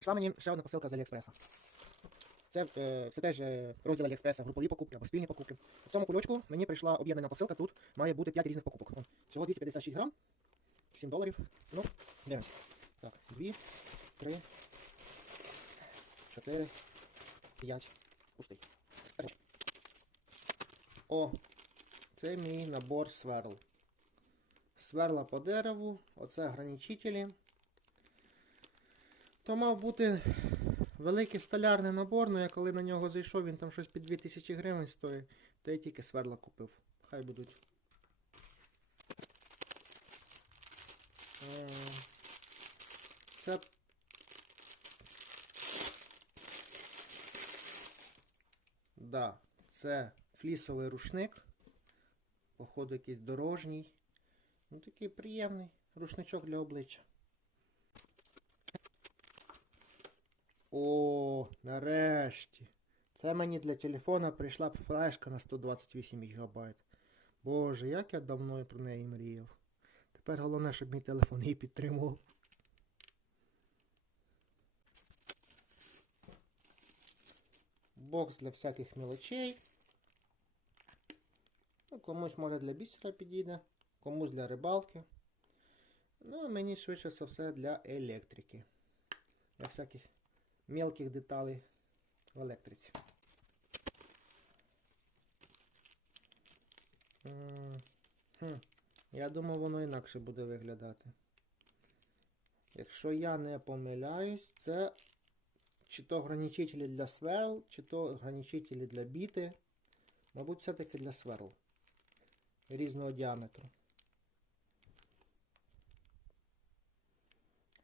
Прийшла мені ще одна посилка з Аліекспреса. Це, е, це теж е, розділ Аліекспреса, групові покупки або спільні покупки. В цьому кульочку мені прийшла об'єднана посилка. Тут має бути 5 різних покупок. О, Всього 256 грам, 7 доларів. Ну, дивимося. Так, 2, 3, 4, 5. Пустий. О, це мій набор сверл. Сверла по дереву, оце ограничителі. То мав бути великий столярний набор, але я коли на нього зайшов, він там щось під 2000 гривень стоїть, то я тільки сверла купив. Хай будуть. Е, Це. Да, це флісовий рушник. Походу, якийсь дорожній. Ну, такий приємний рушничок для обличчя. О, нарешті. Це мені для телефона прийшла б флешка на 128 ГБ. Боже, як я давно про неї мріяв. Тепер головне, щоб мій телефон її підтримував. Бокс для всяких мелочей. Ну, комусь може для бісера підійде, комусь для рибалки. Ну, а мені швидше за все для електрики. Для всяких мелких деталей в електриці. Я думав, воно інакше буде виглядати. Якщо я не помиляюсь, це чи то ограничителі для сверл, чи то ограничителі для біти. Мабуть, все-таки для сверл різного діаметру.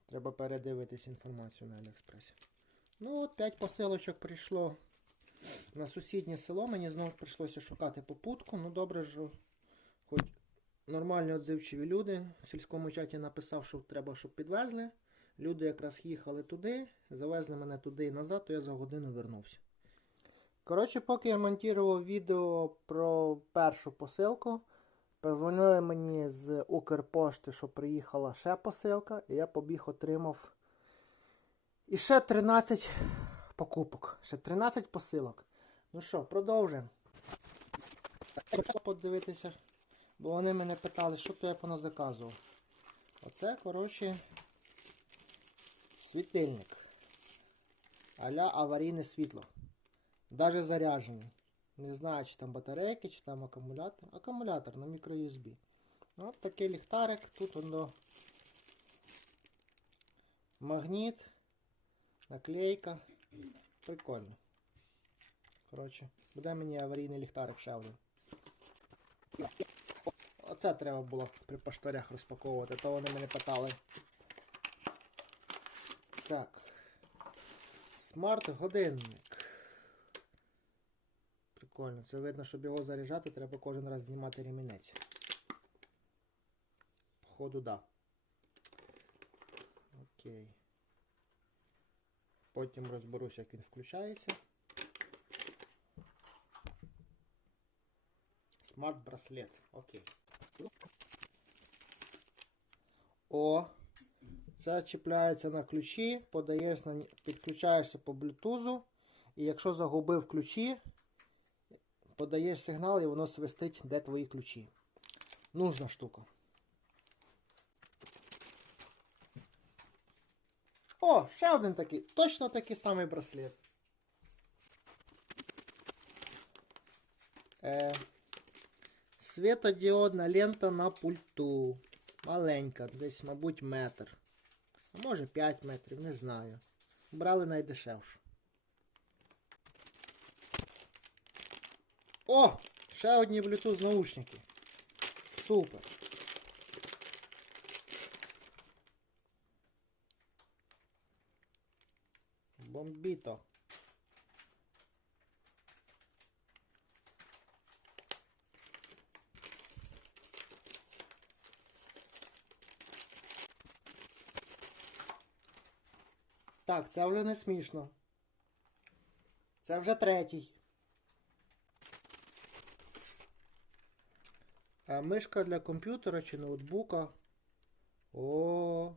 Треба передивитись інформацію на Аліекспресі. Ну от 5 посилочок прийшло на сусіднє село. Мені знову прийшлося шукати попутку. Ну добре ж, хоч нормальні отзивчиві люди. В сільському чаті написав, що треба, щоб підвезли. Люди якраз їхали туди, завезли мене туди і назад, то я за годину вернувся. Коротше, поки я монтував відео про першу посилку, позвонили мені з Укрпошти, що приїхала ще посилка, і я побіг отримав і ще 13 покупок. Ще 13 посилок. Ну що, продовжуємо. Хочу подивитися, бо вони мене питали, що то я поназаказував. Оце, коротше, світильник. Аля аварійне світло. Даже заряджений. Не знаю, чи там батарейки, чи там акумулятор. Акумулятор на мікро-USB. Ну, От такий ліхтарик. Тут воно магніт, наклейка. Прикольно. Коротше, буде мені аварійний ліхтарик ще один. Оце треба було при поштарях розпаковувати, то вони мене питали. Так. Смарт-годинник. Прикольно. Це видно, щоб його заряджати, треба кожен раз знімати ремінець. Походу, да. Окей. Потім розберусь, як він включається. Смарт-браслет. Окей. О! Це чіпляється на ключі, подаєш на, підключаєшся по блютузу, і якщо загубив ключі, подаєш сигнал і воно свистить, де твої ключі. Нужна штука. О, ще один такий. Точно такий самий браслет. Е, Світодіодна лента на пульту. Маленька, десь, мабуть, метр. А може 5 метрів, не знаю. Брали найдешевшу. О! Ще одні Bluetooth наушники. Супер. Бомбіто. Так, це вже не смішно. Це вже третій. А мишка для комп'ютера чи ноутбука. О.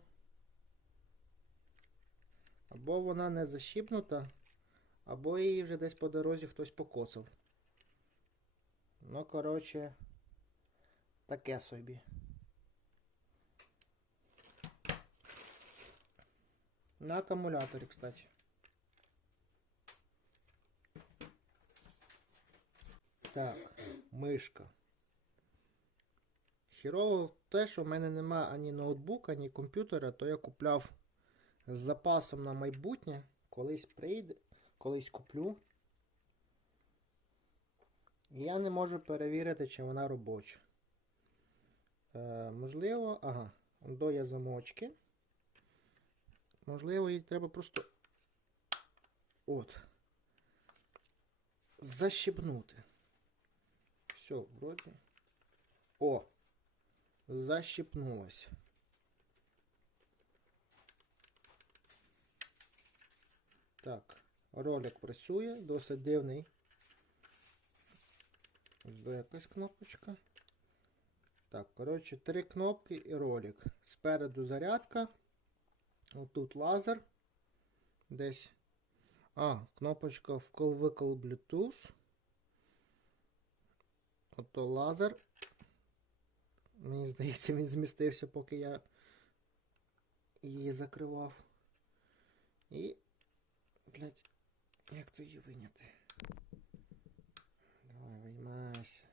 Або вона не защіпнута, або її вже десь по дорозі хтось покоцав. Ну, коротше, таке собі. На акумуляторі, кстати. Так, мишка. Хірово те, що в мене нема ані ноутбука, ані комп'ютера, то я купляв з запасом на майбутнє. Колись прийде, колись куплю. Я не можу перевірити, чи вона робоча. Е, можливо, ага, до є замочки. Можливо, їй треба просто. От. Защипнути. Все, вроді. О! Защипнулось. Так, ролик працює, досить дивний. Ось якась кнопочка. Так, коротше, три кнопки і ролик. Спереду зарядка. Отут лазер. Десь. А, кнопочка вкл-викл Bluetooth. Ото лазер. Мені здається, він змістився, поки я її закривав. І. Блять, як то її виняти? Давай, виймайся.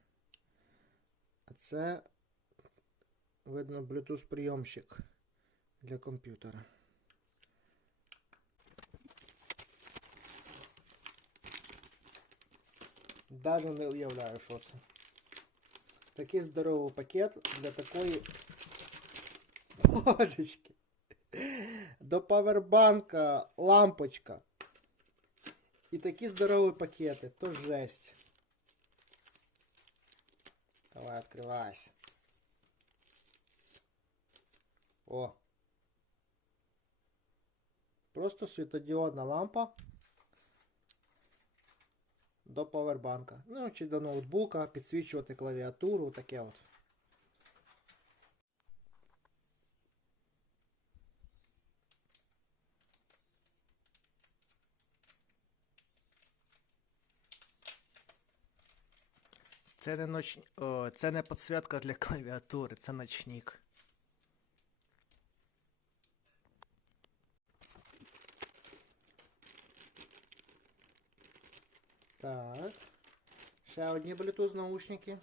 А це, видно, Bluetooth прийомщик для комп'ютера. Даже не уявляю, що це. Такий здоровий пакет для такої. Божечки. До павербанка лампочка. І такі здорові пакети. То жесть. Давай, відкривайся. О. Просто світодіодна лампа до павербанка. Ну, чи до ноутбука, підсвічувати клавіатуру, таке от. Це не ноч... О, це не підсвітка для клавіатури, це ночник. Так. Ще одні Bluetooth наушники.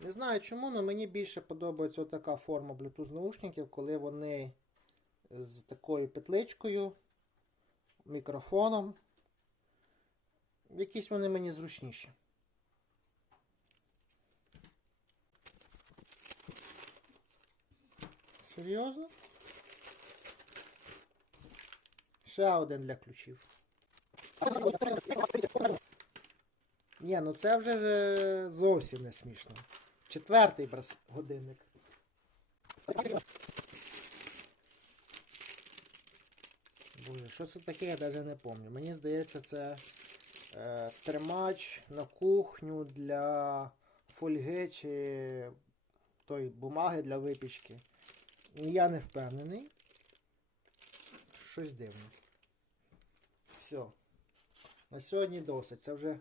Не знаю чому, але мені більше подобається така форма Bluetooth наушників, коли вони з такою петличкою, мікрофоном. Якісь вони мені зручніші. Серйозно? Ще один для ключів. Ні, ну це вже е, зовсім не смішно. Четвертий брас... годинник. Боже, що це таке, я навіть не пам'ятаю. Мені здається, це е, тримач на кухню для фольги чи той бумаги для випічки. Я не впевнений. Щось дивне. Все. На сьогодні досить. Це вже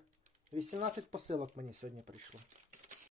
18 посилок мені сьогодні прийшло.